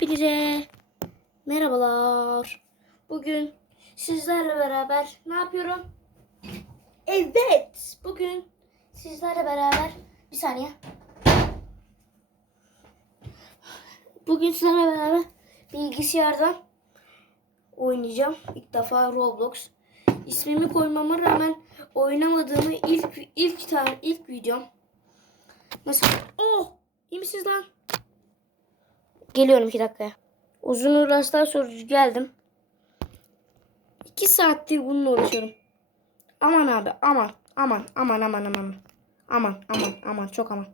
Hepinize merhabalar. Bugün sizlerle beraber ne yapıyorum? Evet, bugün sizlerle beraber bir saniye. Bugün sizlerle beraber bilgisayardan oynayacağım. İlk defa Roblox. İsmimi koymama rağmen oynamadığımı ilk ilk tane ilk videom. Nasıl? Oh! İyi misiniz lan? Geliyorum iki dakikaya. Uzun uğraşlar sonucu geldim. İki saattir bununla uğraşıyorum. Aman abi aman aman aman aman aman. Aman aman aman çok aman.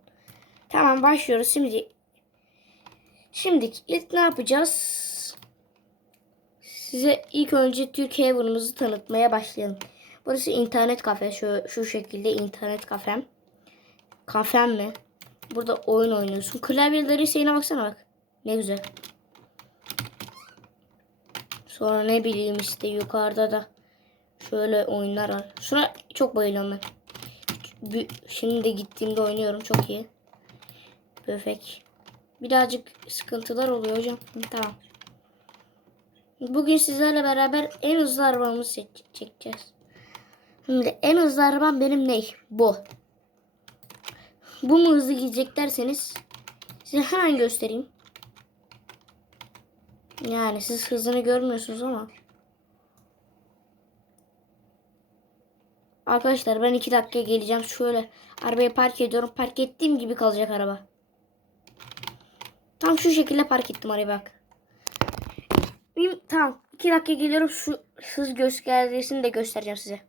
Tamam başlıyoruz şimdi. Şimdi ilk ne yapacağız? Size ilk önce Türkiye Haven'ımızı tanıtmaya başlayalım. Burası internet kafe. Şu, şu şekilde internet kafem. Kafem mi? Burada oyun oynuyorsun. Klavyeleri şeyine baksana bak. Ne güzel. Sonra ne bileyim işte yukarıda da şöyle oyunlar var. Şuna çok bayılıyorum ben. Şimdi de gittiğimde oynuyorum çok iyi. Böfek. Birazcık sıkıntılar oluyor hocam. Tamam. Bugün sizlerle beraber en hızlı arabamızı çekeceğiz. Şimdi en hızlı arabam benim ne? Bu. Bu mu hızlı gidecek derseniz size hemen göstereyim. Yani siz hızını görmüyorsunuz ama. Arkadaşlar ben iki dakikaya geleceğim. Şöyle arabayı park ediyorum. Park ettiğim gibi kalacak araba. Tam şu şekilde park ettim arabayı bak. Benim, tamam. iki dakika geliyorum. Şu hız göstergesini de göstereceğim size.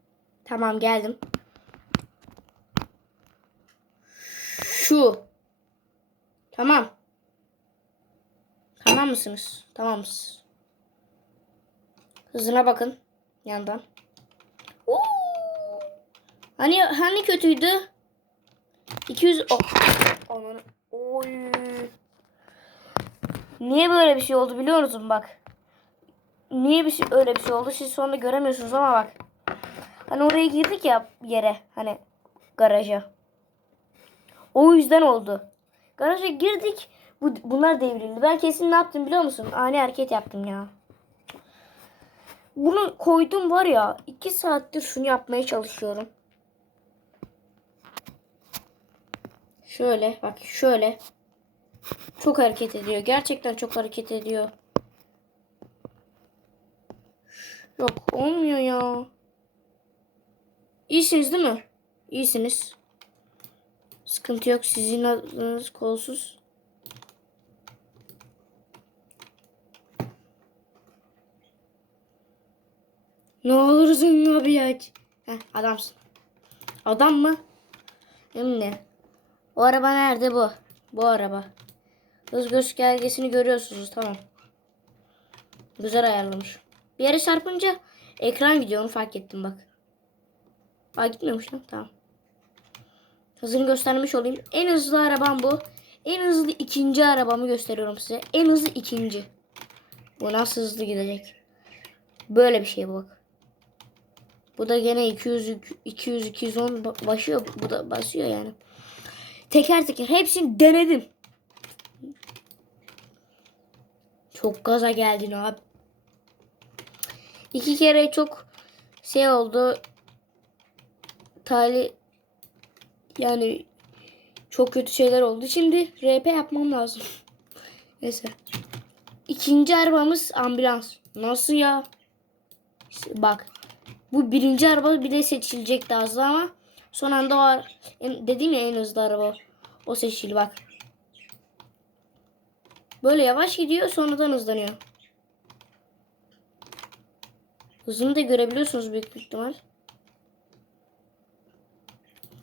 Tamam geldim. Şu. Tamam. Tamam mısınız? Tamamız. Hızına bakın. Yandan. Oo! Hani hani kötüydü? 200 oh. Ananı. Oy. Niye böyle bir şey oldu biliyor musun bak. Niye bir şey öyle bir şey oldu siz sonra göremiyorsunuz ama bak. Hani oraya girdik ya yere hani garaja. O yüzden oldu. Garaja girdik. Bu, bunlar devrildi. Ben kesin ne yaptım biliyor musun? Ani hareket yaptım ya. Bunu koydum var ya. iki saattir şunu yapmaya çalışıyorum. Şöyle bak şöyle. Çok hareket ediyor. Gerçekten çok hareket ediyor. Yok olmuyor ya. İyisiniz değil mi? İyisiniz. Sıkıntı yok. Sizin adınız kolsuz. Ne olursun abi aç. Heh, adamsın. Adam mı? Şimdi. O araba nerede bu? Bu araba. Hız göstergesini görüyorsunuz tamam. Güzel ayarlamış. Bir yere çarpınca ekran gidiyor onu fark ettim bak. Aa gitmiyormuş lan tamam. Hızını göstermiş olayım. En hızlı arabam bu. En hızlı ikinci arabamı gösteriyorum size. En hızlı ikinci. Bu nasıl hızlı gidecek? Böyle bir şey bak. Bu da gene 200 200 210 ba- başıyor. Bu da basıyor yani. Teker teker hepsini denedim. Çok gaza geldin abi. İki kere çok şey oldu. Tali yani çok kötü şeyler oldu. Şimdi RP yapmam lazım. Neyse. İkinci arabamız ambulans. Nasıl ya? İşte bak. Bu birinci araba bir de seçilecekti az ama son anda o dedim ya en hızlı araba. O seçildi bak. Böyle yavaş gidiyor sonradan hızlanıyor. Hızını da görebiliyorsunuz büyük bir ihtimal.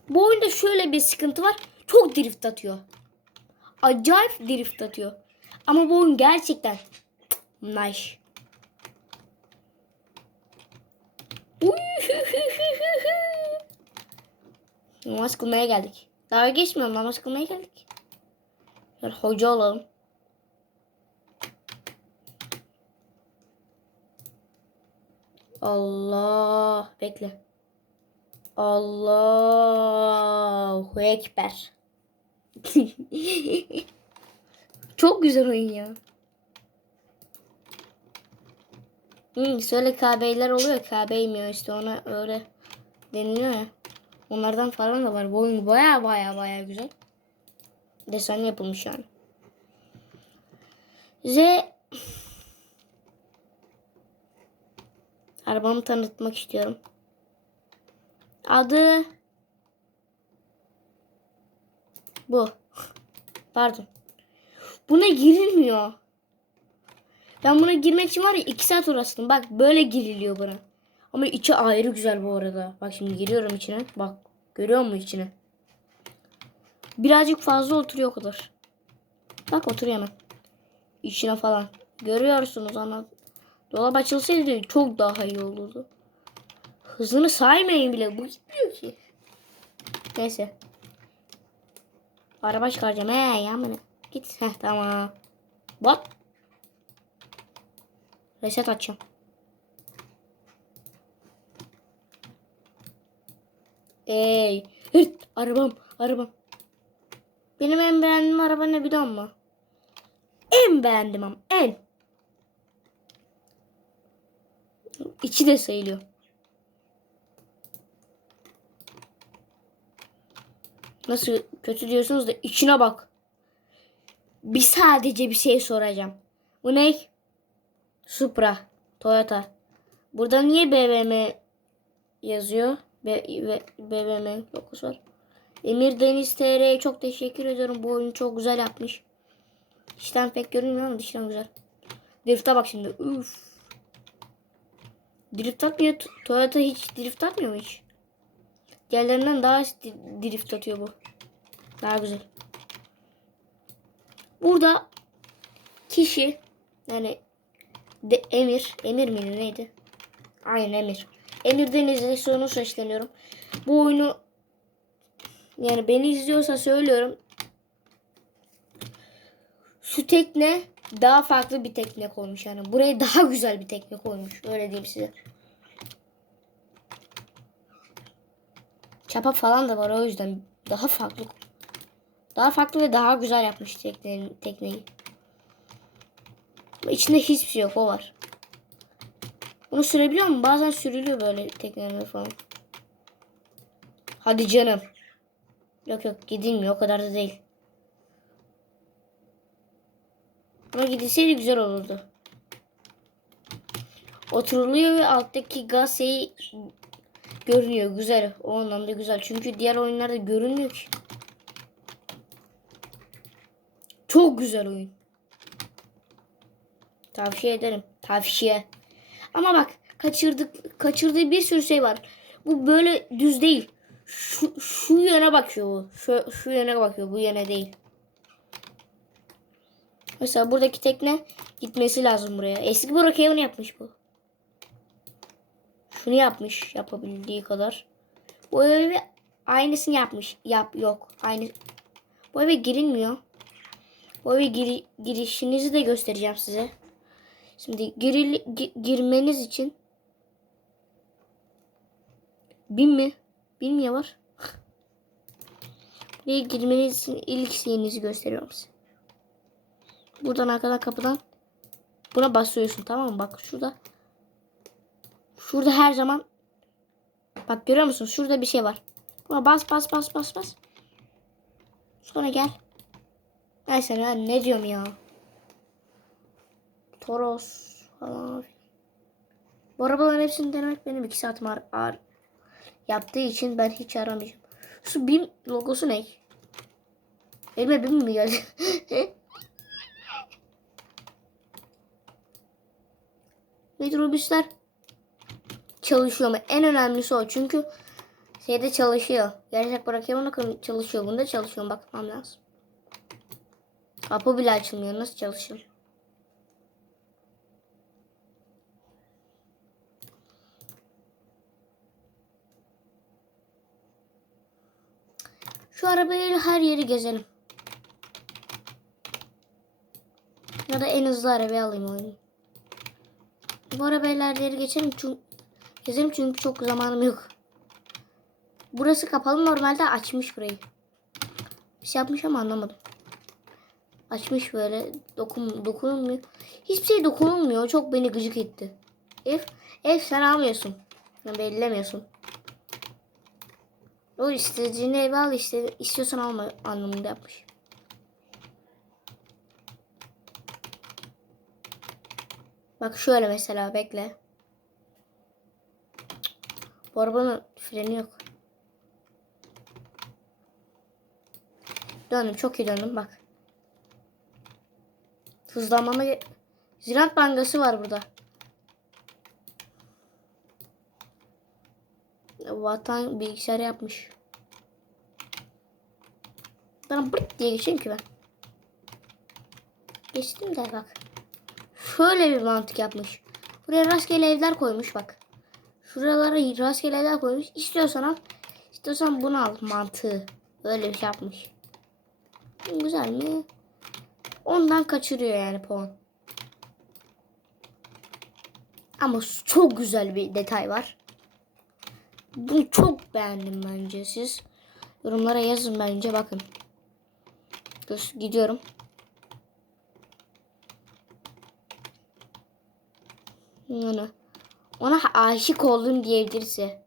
Bu oyunda şöyle bir sıkıntı var. Çok drift atıyor. Acayip drift atıyor. Ama bu oyun gerçekten nice. Namaz kılmaya geldik. Daha geçmiyorum namaz kılmaya geldik. Yani hoca olalım. Allah bekle. Allahu Ekber. Çok güzel oyun ya. Hı, söyle KB'ler oluyor. KB inmiyor işte ona öyle deniliyor ya. Onlardan falan da var. Bu oyun baya baya baya güzel. Desen yapılmış yani. Z Arabamı tanıtmak istiyorum. Adı bu. Pardon. Buna girilmiyor. Ben buna girmek için var ya 2 saat uğraştım. Bak böyle giriliyor buna. Ama içi ayrı güzel bu arada. Bak şimdi giriyorum içine. Bak görüyor musun içine? Birazcık fazla oturuyor o kadar. Bak oturuyor hemen. İçine falan. Görüyorsunuz ama dolap açılsaydı çok daha iyi olurdu. Hızını saymayın bile. Bu gitmiyor ki. Neyse. Araba çıkaracağım. He yanmına. Git. Heh tamam. What? Reset açacağım. Ey. Hırt. Arabam. Arabam. Benim en beğendiğim araba ne biliyor musun? En beğendim ama en. İçi de sayılıyor. Nasıl kötü diyorsunuz da içine bak. Bir sadece bir şey soracağım. Bu ne? Supra. Toyota. Burada niye BMW yazıyor? Be ve BMW logosu var. Emir Deniz TR'ye çok teşekkür ediyorum. Bu oyunu çok güzel yapmış. İçten pek görünmüyor ama dıştan güzel. Drift'a bak şimdi. Uf. Drift atmıyor. Toyota hiç drift atmıyor mu hiç? Diğerlerinden daha drift atıyor bu. Daha güzel. Burada kişi yani de, Emir, Emir miydi neydi? Aynen Emir. Emir Deniz'e sonu sesleniyorum. Bu oyunu yani beni izliyorsa söylüyorum. Şu tekne daha farklı bir tekne koymuş yani. Buraya daha güzel bir tekne koymuş. Öyle diyeyim size. Çapa falan da var o yüzden daha farklı. Daha farklı ve daha güzel yapmış tekneyi. içinde hiçbir şey yok o var. Bunu sürebiliyor mu? Bazen sürülüyor böyle tekneler falan. Hadi canım. Yok yok gidilmiyor o kadar da değil. Ama gidilseydi güzel olurdu. Oturuluyor ve alttaki gaz görünüyor. Güzel. O anlamda güzel. Çünkü diğer oyunlarda görünmüyor ki. Çok güzel oyun. Tavsiye ederim. Tavsiye. Ama bak kaçırdık kaçırdığı bir sürü şey var. Bu böyle düz değil. Şu, şu yöne bakıyor bu. Şu, şu yöne bakıyor. Bu yöne değil. Mesela buradaki tekne gitmesi lazım buraya. Eski Brookhaven yapmış bu. Şunu yapmış yapabildiği kadar. Bu eve aynısını yapmış. Yap yok. Aynı. Bu eve girilmiyor. Bu eve giri, girişinizi de göstereceğim size. Şimdi giril, gi- girmeniz için bin mi? Bin mi var? Buraya girmeniz için ilk şeyinizi gösteriyorum size. Buradan arkadan kapıdan buna basıyorsun tamam mı? Bak şurada. Şurada her zaman bak görüyor musun? Şurada bir şey var. Buna bas bas bas bas bas. Sonra gel. Neyse ben ne diyorum ya. Toros falan. Bu arabaların hepsini denemek benim iki saatim ağır, ağır yaptığı için ben hiç aramayacağım. Şu BİM logosu ne? Elime BİM mi geldi? Metrobüsler çalışıyor mu? En önemlisi o. Çünkü şeyde çalışıyor. Gerçek bırakıyorum bakın çalışıyor. Bunda çalışıyor. Bakmam lazım. Kapı bile açılmıyor. Nasıl çalışıyor? Şu arabayla her yeri gezelim. Ya da en hızlı arabayı alayım oyunu. Bu arabayla her yeri geçelim çünkü gezelim çünkü çok zamanım yok. Burası kapalı normalde açmış burayı. Bir şey yapmış ama anlamadım. Açmış böyle dokun dokunulmuyor. Hiçbir şey dokunulmuyor. Çok beni gıcık etti. Ev, ev sen almıyorsun. Yani belirlemiyorsun. O istediğini eve al işte istiyorsan alma anlamında yapmış. Bak şöyle mesela bekle. Bu arabanın freni yok. Döndüm çok iyi döndüm bak. Hızlanmama Ziraat Bankası var burada. Vatan bilgisayar yapmış. Ben bırt diye geçeyim ki ben. Geçtim de bak. Şöyle bir mantık yapmış. Buraya rastgele evler koymuş bak. Şuralara rastgele evler koymuş. İstiyorsan al. istiyorsan bunu al mantığı. Öyle bir şey yapmış. Güzel mi? Ondan kaçırıyor yani puan. Ama çok güzel bir detay var. Bunu çok beğendim bence siz. Yorumlara yazın bence bakın. Dur, gidiyorum. Yani ona aşık oldum diyebilirse.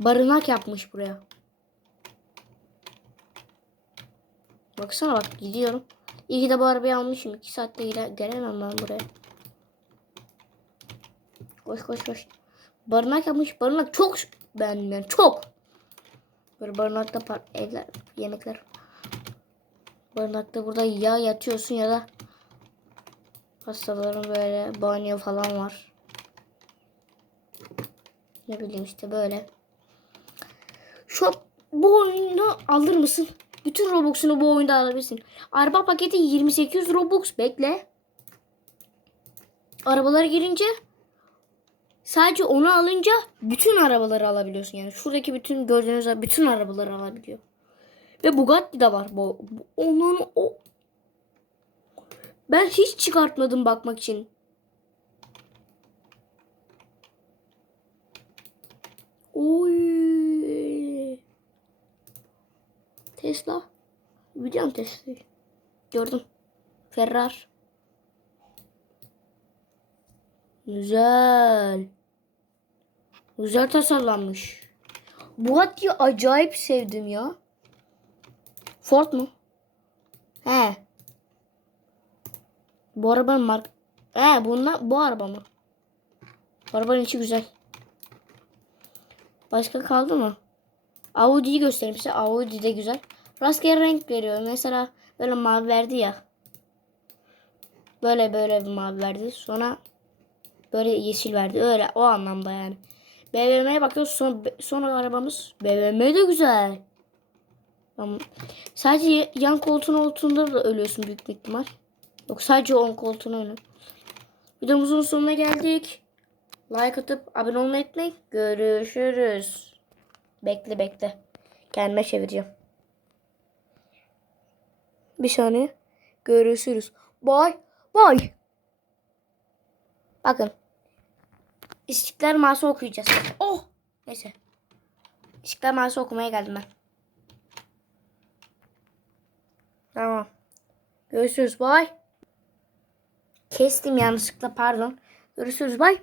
Barınak yapmış buraya. Baksana bak gidiyorum. İyi ki de bu arabayı almışım. 2 saatte gele- gelemem ben buraya. Koş koş koş. Barınak yapmış. Barınak çok beğendim yani çok. Böyle barınakta par evler, yemekler. Barınakta burada ya yatıyorsun ya da hastaların böyle banyo falan var. Ne bileyim işte böyle. Şu bu oyunu alır mısın? Bütün Robux'unu bu oyunda alabilirsin. Araba paketi 28 Robux bekle. Arabalara girince sadece onu alınca bütün arabaları alabiliyorsun. Yani şuradaki bütün gördüğünüz bütün arabaları alabiliyor. Ve Bugatti de var bu. bu- Onun o ben hiç çıkartmadım bakmak için. Oy. Tesla. Biliyorum Tesla'yı. Gördüm. Ferrari. Güzel. Güzel tasarlanmış. Bugatti'yi acayip sevdim ya. Ford mu? He. Bu arabanın mark... He bunlar bu araba mı? Bu arabanın içi güzel. Başka kaldı mı? Audi'yi göstereyim size. Audi de güzel. Rastgele renk veriyor. Mesela böyle mavi verdi ya. Böyle böyle bir mavi verdi. Sonra böyle yeşil verdi. Öyle o anlamda yani. BMW'ye bakıyoruz. Son, sonra arabamız BMW de güzel. Ama sadece yan koltuğun altında da ölüyorsun büyük bir ihtimal. Yok sadece on koltuğuna ölü. Videomuzun sonuna geldik. Like atıp abone olmayı unutmayın. Görüşürüz. Bekle bekle. Kendime çevireceğim. Bir saniye. Görüşürüz. Bye. Bye. Bakın. İstiklal Marşı okuyacağız. Oh. Neyse. İstiklal Marşı okumaya geldim ben. Tamam. Görüşürüz. Bye. Kestim yanlışlıkla pardon. Görüşürüz. Bye.